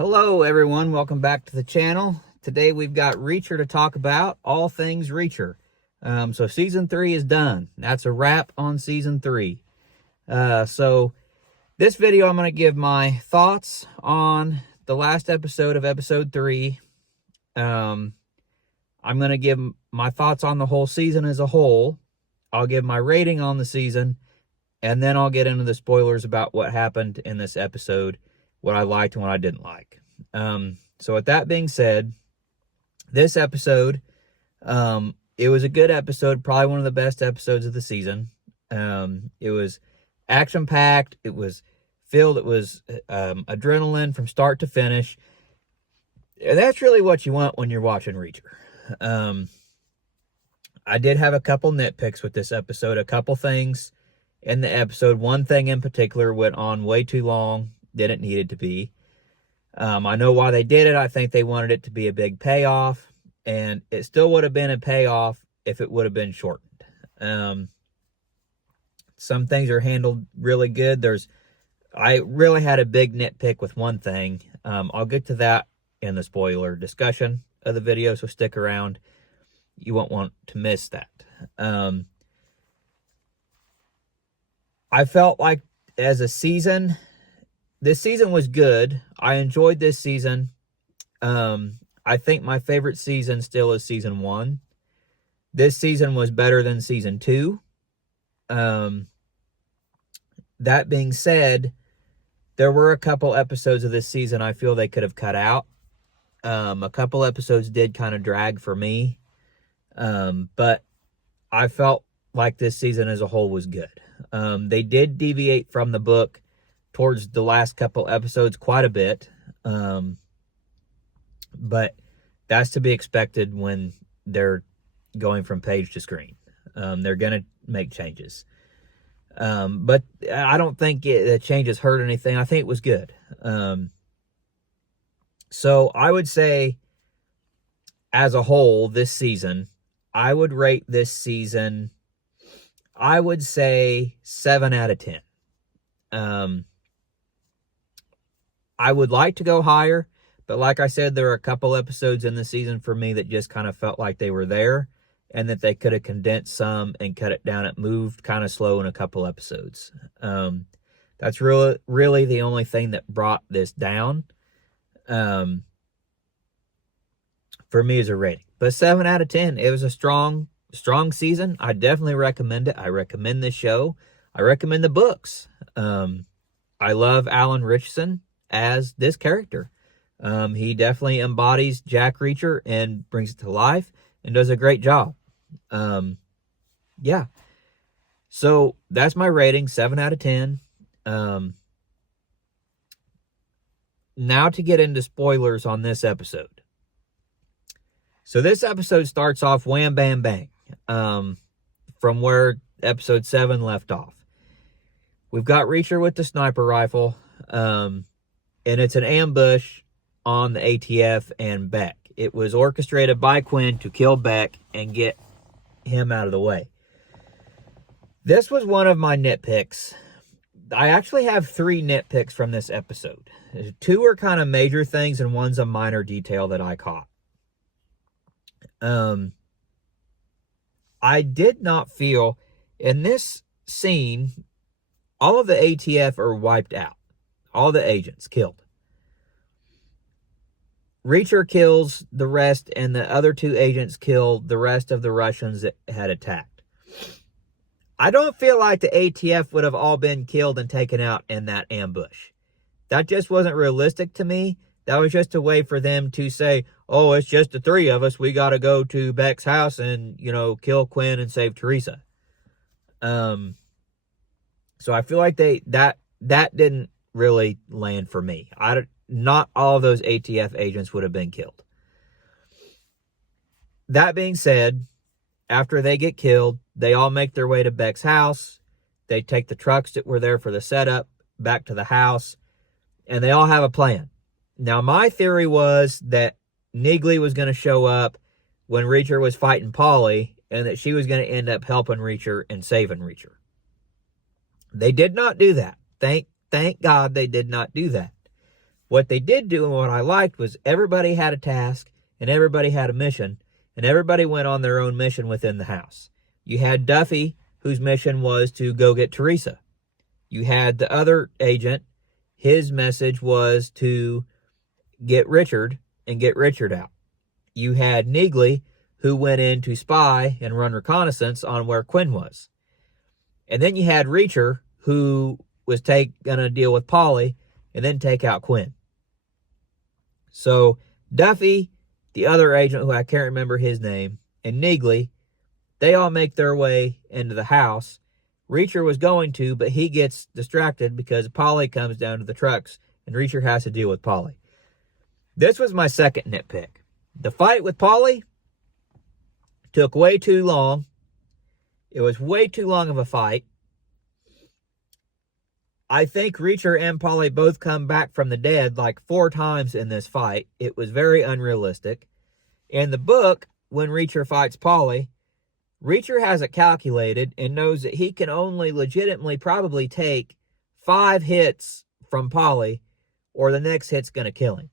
Hello everyone, welcome back to the channel. Today we've got Reacher to talk about, all things Reacher. So season 3 is done. That's a wrap on season 3. So this video I'm going to give my thoughts on the last episode of episode 3. I'm going to give my thoughts on the whole season as a whole. I'll give my rating on the season, and then I'll get into the spoilers about what happened in this episode, what I liked and what I didn't like. So with that being said, this episode, it was a good episode, probably one of the best episodes of the season. It was action-packed, it was filled, it was adrenaline from start to finish. And that's really what you want when you're watching Reacher. I did have a couple nitpicks with this episode, a couple things in the episode. One thing in particular went on way too long, didn't need it to be. I know why they did it. I think they wanted it to be a big payoff, and it still would have been a payoff if it would have been shortened. Some things are handled really good. I really had a big nitpick with one thing. I'll get to that in the spoiler discussion of the video, so stick around. You won't want to miss that. I felt like as a season, this season was good. I enjoyed this season. I think my favorite season still is season 1. This season was better than season 2. That being said, there were a couple episodes of this season I feel they could have cut out. A couple episodes did kind of drag for me. But I felt like this season as a whole was good. They did deviate from the book towards the last couple episodes quite a bit. But that's to be expected when they're going from page to screen. They're going to make changes. But I don't think the changes hurt anything. I think it was good. So I would say, as a whole, this season, I would rate this season, I would say 7 out of 10. I would like to go higher, but like I said, there are a couple episodes in the season for me that just kind of felt like they were there and that they could have condensed some and cut it down. It moved kind of slow in a couple episodes. That's really the only thing that brought this down for me as a rating. But 7 out of 10, it was a strong season. I definitely recommend it. I recommend this show. I recommend the books. I love Alan Ritchson as this character. He definitely embodies Jack Reacher and brings it to life and does a great job. Yeah. So that's my rating, 7 out of 10. Now to get into spoilers on this episode. So this episode starts off wham, bam, bang, from where episode 7 left off. We've got Reacher with the sniper rifle, and it's an ambush on the ATF and Beck. It was orchestrated by Quinn to kill Beck and get him out of the way. This was one of my nitpicks. I actually have 3 nitpicks from this episode. 2 are kind of major things, and one's a minor detail that I caught. I did not feel in this scene, all of the ATF are wiped out. All the agents killed. Reacher kills the rest, and the other 2 agents kill the rest of the Russians that had attacked. I don't feel like the ATF would have all been killed and taken out in that ambush. That just wasn't realistic to me. That was just a way for them to say, oh, it's just the 3 of us. We got to go to Beck's house and, kill Quinn and save Teresa. So I feel like that didn't really land for me. Not all of those ATF agents would have been killed. That being said, after they get killed, they all make their way to Beck's house. They take the trucks that were there for the setup back to the house, and they all have a plan. Now, my theory was that Neagley was going to show up when Reacher was fighting Polly, and that she was going to end up helping Reacher and saving Reacher. They did not do that. Thank God they did not do that. What they did do and what I liked was everybody had a task and everybody had a mission, and everybody went on their own mission within the house. You had Duffy, whose mission was to go get Teresa. You had the other agent, his message was to get Richard and get Richard out. You had Neagley, who went in to spy and run reconnaissance on where Quinn was. And then you had Reacher, who was going to deal with Polly and then take out Quinn. So Duffy, the other agent, who I can't remember his name, and Neagley, they all make their way into the house. Reacher was going to, but he gets distracted because Polly comes down to the trucks and Reacher has to deal with Polly. This was my second nitpick. The fight with Polly took way too long. It was way too long of a fight. I think Reacher and Polly both come back from the dead like 4 times in this fight. It was very unrealistic. In the book, when Reacher fights Polly, Reacher has it calculated and knows that he can only legitimately probably take 5 hits from Polly or the next hit's going to kill him.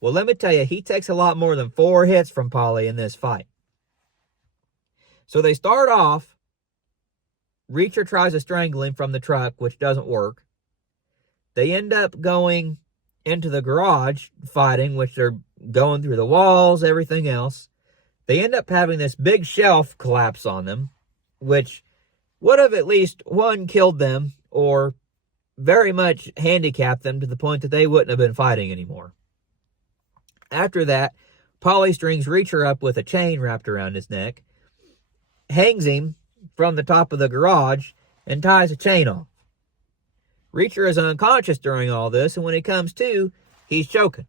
Well, let me tell you, he takes a lot more than 4 hits from Polly in this fight. So they start off, Reacher tries to strangle him from the truck, which doesn't work. They end up going into the garage fighting, which they're going through the walls, everything else. They end up having this big shelf collapse on them, which would have at least, one, killed them or very much handicapped them to the point that they wouldn't have been fighting anymore. After that, Polly strings Reacher up with a chain wrapped around his neck, hangs him from the top of the garage, and ties a chain off. Reacher is unconscious during all this, and when he comes to, he's choking.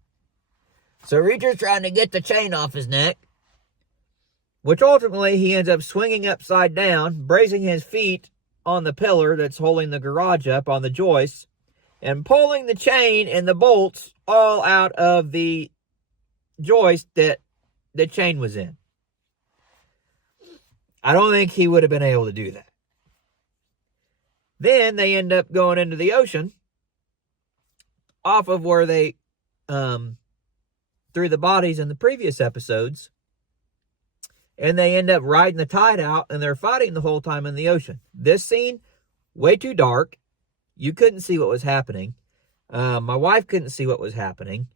So Reacher's trying to get the chain off his neck, which ultimately he ends up swinging upside down, bracing his feet on the pillar that's holding the garage up on the joists, and pulling the chain and the bolts all out of the joist that the chain was in. I don't think he would have been able to do that. Then they end up going into the ocean off of where they threw the bodies in the previous episodes. And they end up riding the tide out, and they're fighting the whole time in the ocean. This scene, way too dark. You couldn't see what was happening. My wife couldn't see what was happening.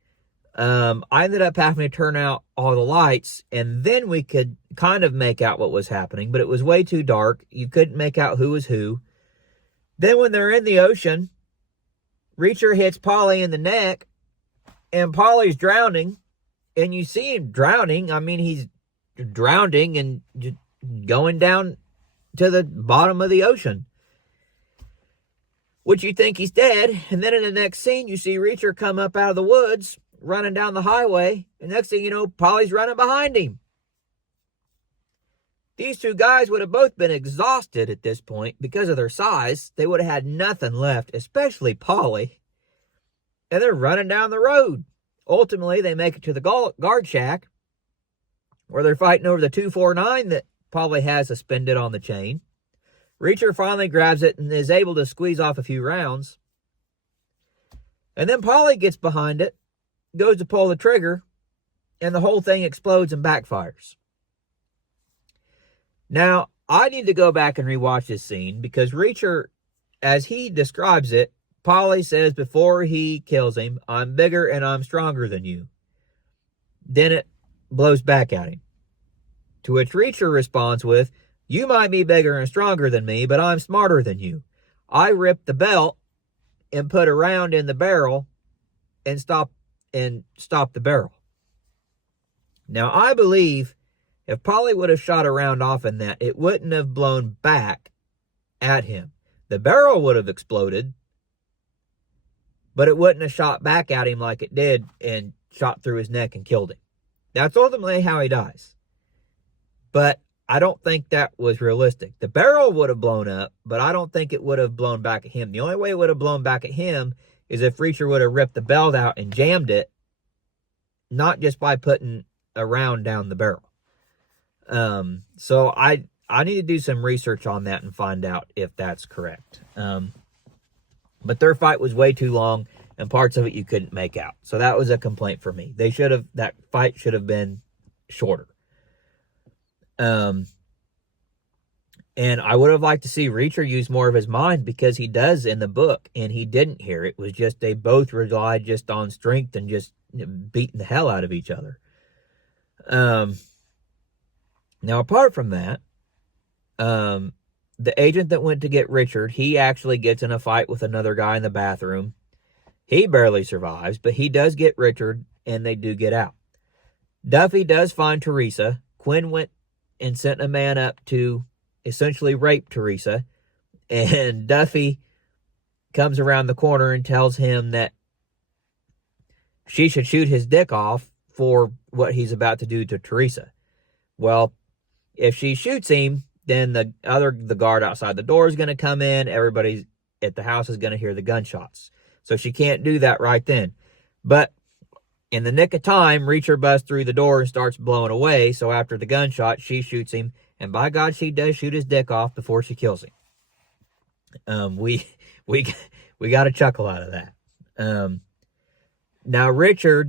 I ended up having to turn out all the lights, and then we could kind of make out what was happening, but it was way too dark. You couldn't make out who was who. Then when they're in the ocean, Reacher hits Polly in the neck, and Polly's drowning, and you see him drowning. I mean, he's drowning and just going down to the bottom of the ocean. Which you think he's dead, and then in the next scene, you see Reacher come up out of the woods, running down the highway, and next thing you know, Polly's running behind him. These two guys would have both been exhausted at this point because of their size. They would have had nothing left, especially Polly. And they're running down the road. Ultimately, they make it to the guard shack, where they're fighting over the 249 that Polly has suspended on the chain. Reacher finally grabs it and is able to squeeze off a few rounds. And then Polly gets behind it, goes to pull the trigger, and the whole thing explodes and backfires. Now, I need to go back and rewatch this scene because Reacher, as he describes it, Polly says before he kills him, "I'm bigger and I'm stronger than you." Then it blows back at him. To which Reacher responds with, "You might be bigger and stronger than me, but I'm smarter than you. I ripped the belt and put a round in the barrel and stop the barrel." Now, I believe if Polly would have shot a round off in that, it wouldn't have blown back at him. The barrel would have exploded, but it wouldn't have shot back at him like it did and shot through his neck and killed him. That's ultimately how he dies. But I don't think that was realistic. The barrel would have blown up, but I don't think it would have blown back at him. The only way it would have blown back at him is if Reacher would have ripped the belt out and jammed it, not just by putting a round down the barrel. So I need to do some research on that and find out if that's correct. But their fight was way too long, and parts of it you couldn't make out. So that was a complaint for me. That fight should have been shorter. And I would have liked to see Reacher use more of his mind, because he does in the book, and he didn't here. It was just they both relied just on strength and just beating the hell out of each other. Now, apart from that, the agent that went to get Richard, he actually gets in a fight with another guy in the bathroom. He barely survives, but he does get Richard, and they do get out. Duffy does find Teresa. Quinn went and sent a man up to essentially rape Teresa, and Duffy comes around the corner and tells him that she should shoot his dick off for what he's about to do to Teresa. Well, if she shoots him, then the guard outside the door is going to come in. Everybody at the house is going to hear the gunshots. So she can't do that right then. But in the nick of time, Reacher busts through the door and starts blowing away. So after the gunshot, she shoots him. And by God, she does shoot his dick off before she kills him. We got a chuckle out of that. Now,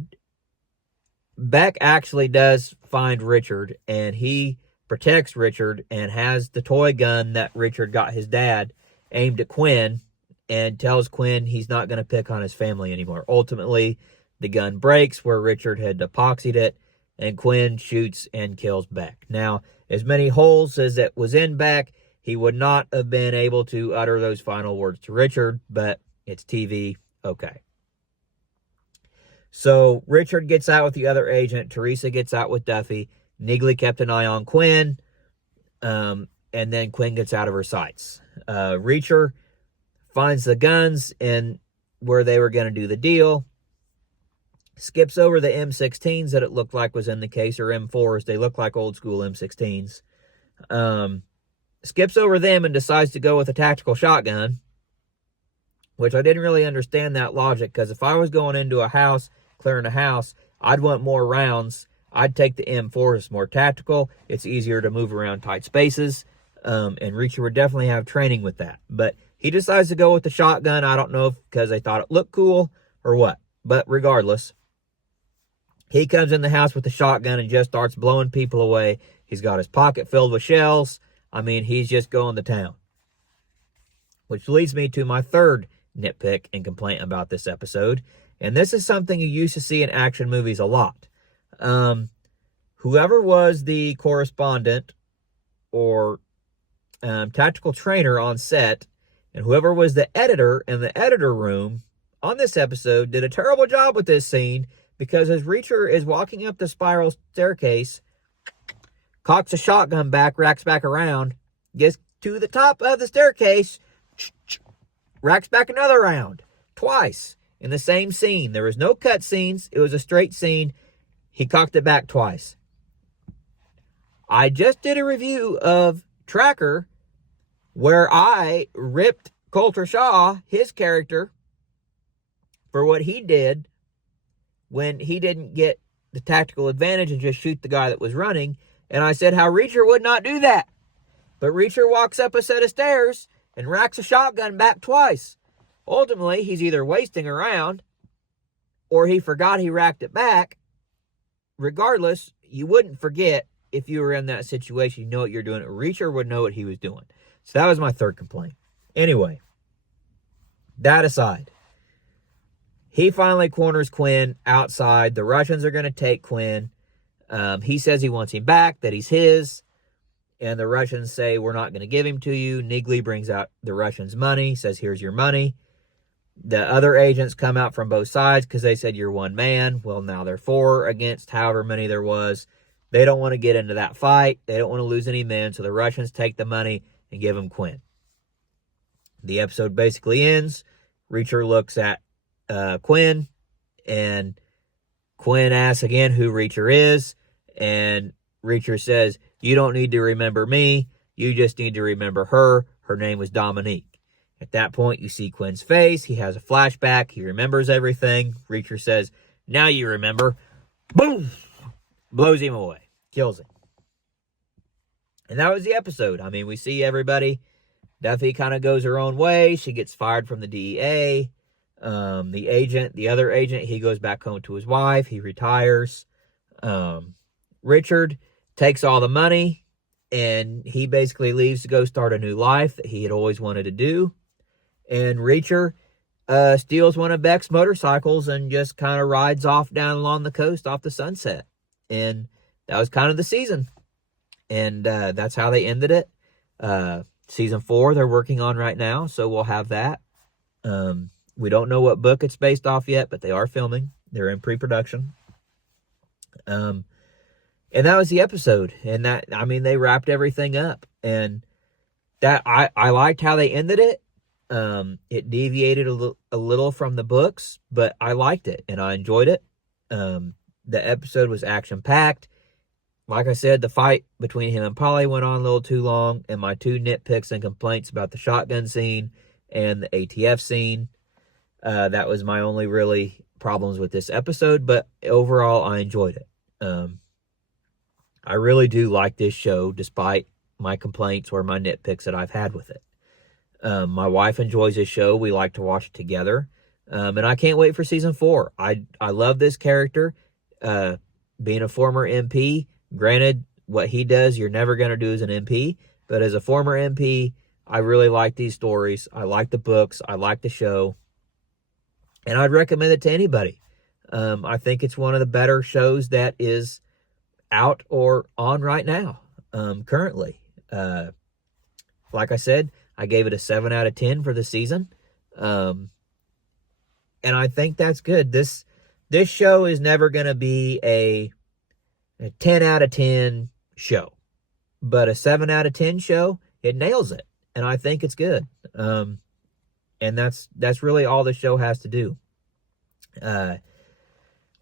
Beck actually does find Richard, and he protects Richard and has the toy gun that Richard got his dad aimed at Quinn, and tells Quinn he's not going to pick on his family anymore. Ultimately, the gun breaks where Richard had epoxied it, and Quinn shoots and kills Beck. Now, as many holes as it was in Beck, he would not have been able to utter those final words to Richard, but it's TV, okay. So Richard gets out with the other agent. Teresa gets out with Duffy. Niggly kept an eye on Quinn, and then Quinn gets out of her sights. Reacher finds the guns and where they were going to do the deal. Skips over the M16s that it looked like was in the case, or M4s. They look like old school M16s. Skips over them and decides to go with a tactical shotgun, which I didn't really understand that logic, because if I was going into a house, clearing a house, I'd want more rounds. I'd take the M4. It's more tactical. It's easier to move around tight spaces. And Reacher would definitely have training with that. But he decides to go with the shotgun. I don't know if because they thought it looked cool or what. But regardless, he comes in the house with the shotgun and just starts blowing people away. He's got his pocket filled with shells. I mean, he's just going to town. Which leads me to my third nitpick and complaint about this episode. And this is something you used to see in action movies a lot. Whoever was the correspondent or tactical trainer on set, and whoever was the editor in the editor room on this episode did a terrible job with this scene, because as Reacher is walking up the spiral staircase, cocks a shotgun back, racks back around, gets to the top of the staircase, racks back another round, twice in the same scene. There was no cut scenes. It was a straight scene. He cocked it back twice. I just did a review of Tracker where I ripped Colter Shaw, his character, for what he did when he didn't get the tactical advantage and just shoot the guy that was running. And I said how Reacher would not do that. But Reacher walks up a set of stairs and racks a shotgun back twice. Ultimately, he's either wasting around or he forgot he racked it back. Regardless, you wouldn't forget if you were in that situation. You know what you're doing. Reacher would know what he was doing. So that was my third complaint. Anyway, that aside, he finally corners Quinn outside. The Russians are going to take Quinn. He says he wants him back, that he's his. And the Russians say, we're not going to give him to you. Niggly brings out the Russians' money, says, here's your money. The other agents come out from both sides because they said you're one man. Well, now they're four against however many there was. They don't want to get into that fight. They don't want to lose any men. So the Russians take the money and give him Quinn. The episode basically ends. Reacher looks at Quinn, and Quinn asks again who Reacher is. And Reacher says, you don't need to remember me. You just need to remember her. Her name was Dominique. At that point, you see Quinn's face. He has a flashback. He remembers everything. Reacher says, now you remember. Boom! Blows him away. Kills him. And that was the episode. I mean, we see everybody. Duffy kind of goes her own way. She gets fired from the DEA. The other agent, he goes back home to his wife. He retires. Richard takes all the money, and he basically leaves to go start a new life that he had always wanted to do. And Reacher steals one of Beck's motorcycles and just kind of rides off down along the coast off the Sunset. And that was kind of the season. And that's how they ended it. Season 4 they're working on right now, so we'll have that. We don't know what book it's based off yet, but they are filming. They're in pre-production. And that was the episode. And they wrapped everything up. And that I liked how they ended it. It deviated a little from the books, but I liked it and I enjoyed it. The episode was action-packed. Like I said, the fight between him and Polly went on a little too long, and my 2 nitpicks and complaints about the shotgun scene and the ATF scene, that was my only really problems with this episode, but overall, I enjoyed it. I really do like this show, despite my complaints or my nitpicks that I've had with it. My wife enjoys this show. We like to watch it together. And I can't wait for season 4. I love this character. Being a former MP, granted, what he does, you're never going to do as an MP. But as a former MP, I really like these stories. I like the books. I like the show. And I'd recommend it to anybody. I think it's one of the better shows that is out or on right now, currently. Like I said, I gave it a 7 out of 10 for the season. And I think that's good. This show is never going to be a 10 out of 10 show. But a 7 out of 10 show, it nails it. And I think it's good. And that's really all the show has to do. I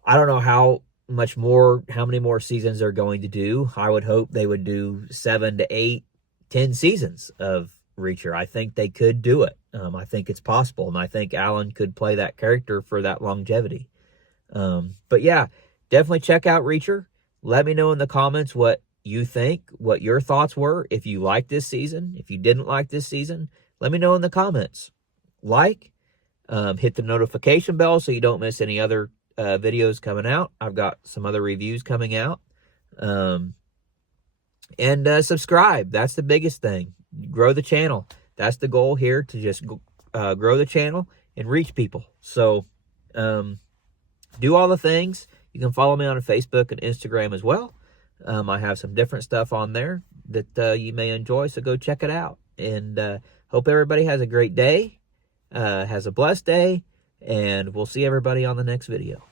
don't know how many more seasons they're going to do. I would hope they would do 7 to 8, 10 seasons of Reacher. I think they could do it. I think it's possible, and I think Alan could play that character for that longevity. But yeah, definitely check out Reacher. Let me know in the comments what you think, what your thoughts were. If you liked this season, if you didn't like this season, let me know in the comments. Hit the notification bell so you don't miss any other videos coming out. I've got some other reviews coming out. And subscribe. That's the biggest thing. Grow the channel. That's the goal here, to just grow the channel and reach people. So do all the things. You can follow me on Facebook and Instagram as well. I have some different stuff on there that you may enjoy, so go check it out. And hope everybody has a great day, has a blessed day, and we'll see everybody on the next video.